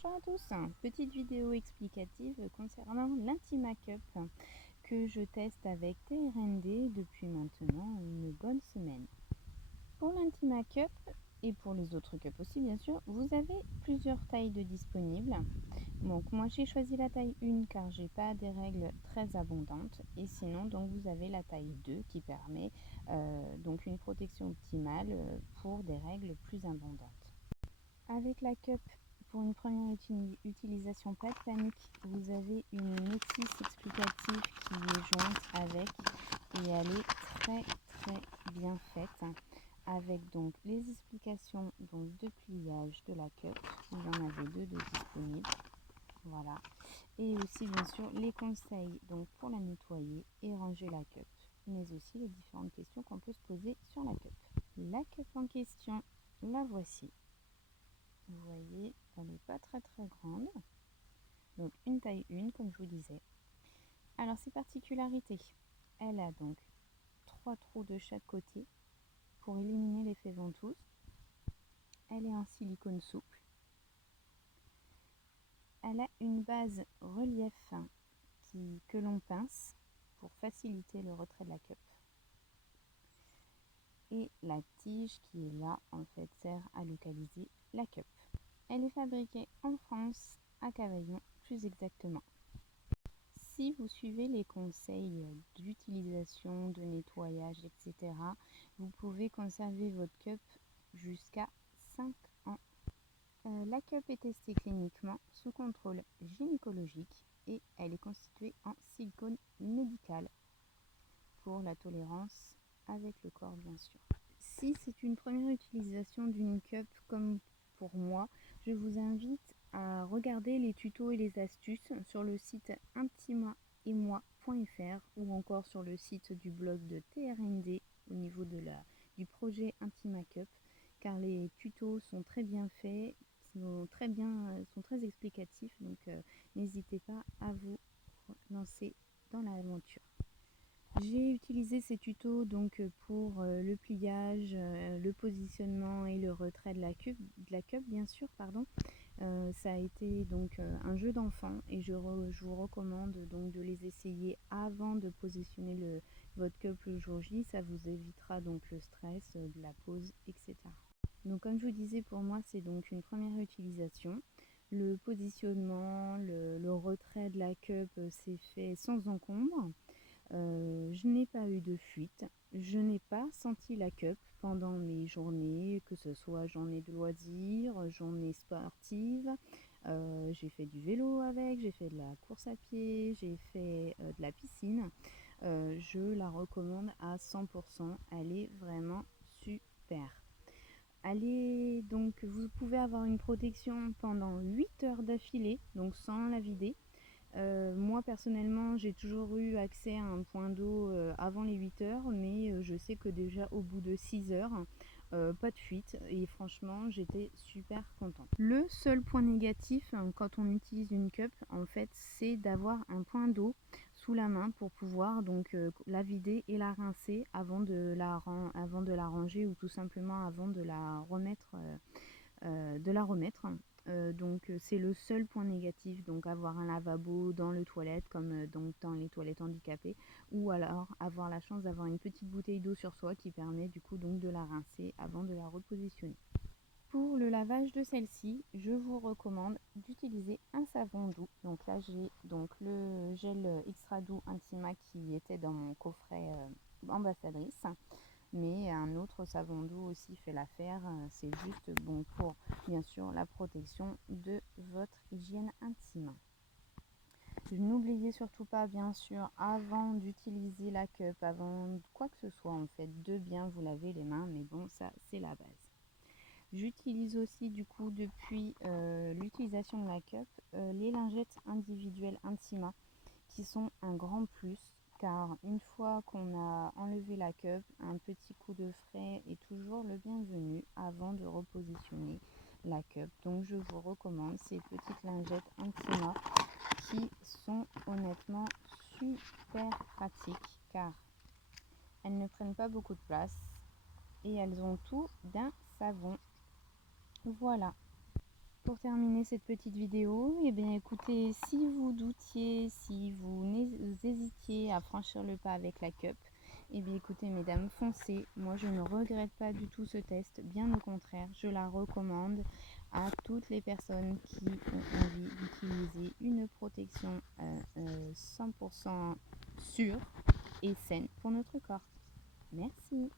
Bonjour à tous, petite vidéo explicative concernant l'Intima Cup que je teste avec TRND depuis maintenant une bonne semaine. Pour l'Intima Cup et pour les autres cups aussi bien sûr, vous avez plusieurs tailles de disponibles. Donc moi j'ai choisi la taille 1 car j'ai pas des règles très abondantes et sinon donc vous avez la taille 2 qui permet donc une protection optimale pour des règles plus abondantes. Avec la cup, pour une première utilisation, pas de panique, vous avez une notice explicative qui est jointe avec et elle est très bien faite avec donc les explications donc de pliage de la cup, vous en avez deux de disponibles, voilà, et aussi bien sûr les conseils donc pour la nettoyer et ranger la cup, mais aussi les différentes questions qu'on peut se poser sur la cup. La cup en question, la voici. Vous voyez, elle n'est pas très grande. Donc une taille 1 comme je vous disais. Alors ses particularités, elle a donc 3 trous de chaque côté pour éliminer l'effet ventouse. Elle est en silicone souple. Elle a une base relief que l'on pince pour faciliter le retrait de la cup. Et la tige qui est là en fait sert à localiser la cup. Elle est fabriquée en France, à Cavaillon plus exactement. Si vous suivez les conseils d'utilisation, de nettoyage, etc., vous pouvez conserver votre cup jusqu'à 5 ans. La cup est testée cliniquement sous contrôle gynécologique et elle est constituée en silicone médical pour la tolérance avec le corps bien sûr. Si c'est une première utilisation d'une cup comme pour moi, je vous invite à regarder les tutos et les astuces sur le site intimaetmoi.fr ou encore sur le site du blog de TRND au niveau du projet Intima Cup, car les tutos sont très bien faits, sont très explicatifs, donc n'hésitez pas à vous lancer dans l'aventure. J'ai utilisé ces tutos donc pour le pliage, le positionnement et le retrait de la cup bien sûr, pardon. Ça a été donc un jeu d'enfant et je vous recommande donc de les essayer avant de positionner votre cup le jour J. Ça vous évitera donc le stress de la pose, etc. Donc comme je vous disais, pour moi c'est donc une première utilisation. Le positionnement, le retrait de la cup s'est fait sans encombre. Je n'ai pas eu de fuite, je n'ai pas senti la cup pendant mes journées, que ce soit journée de loisirs, journée sportive. J'ai fait du vélo avec, j'ai fait de la course à pied, j'ai fait de la piscine. Je la recommande à 100%, elle est vraiment super. Donc vous pouvez avoir une protection pendant 8 heures d'affilée, donc sans la vider. Moi personnellement j'ai toujours eu accès à un point d'eau avant les 8 heures, mais je sais que déjà au bout de 6 heures, pas de fuite et franchement j'étais super contente. Le seul point négatif quand on utilise une cup en fait, c'est d'avoir un point d'eau sous la main pour pouvoir donc la vider et la rincer avant de la ranger ou tout simplement avant de la remettre. Donc c'est le seul point négatif, donc avoir un lavabo dans les toilettes comme donc dans les toilettes handicapées, ou alors avoir la chance d'avoir une petite bouteille d'eau sur soi qui permet du coup donc de la rincer avant de la repositionner. Pour le lavage de celle-ci, je vous recommande d'utiliser un savon doux. Donc là j'ai donc le gel extra doux Intima qui était dans mon coffret ambassadrice, mais un autre savon doux aussi fait l'affaire. C'est juste bon pour bien sûr la protection de votre hygiène intime. N'oubliez surtout pas bien sûr avant d'utiliser la cup, avant quoi que ce soit en fait, de bien vous laver les mains, mais bon ça c'est la base. J'utilise aussi du coup depuis l'utilisation de la cup les lingettes individuelles Intima qui sont un grand plus, car une fois qu'on a enlevé la cup, un petit coup de frais est toujours le bienvenu avant de repositionner la cup. Donc je vous recommande ces petites lingettes Intima qui sont honnêtement super pratiques, car elles ne prennent pas beaucoup de place et elles ont tout d'un savon. Voilà. pour terminer cette petite vidéo, eh bien écoutez, si vous doutiez, si vous hésitiez à franchir le pas avec la cup, eh bien écoutez mesdames, foncez. Moi je ne regrette pas du tout ce test, bien au contraire, je la recommande à toutes les personnes qui ont envie d'utiliser une protection 100% sûre et saine pour notre corps. Merci.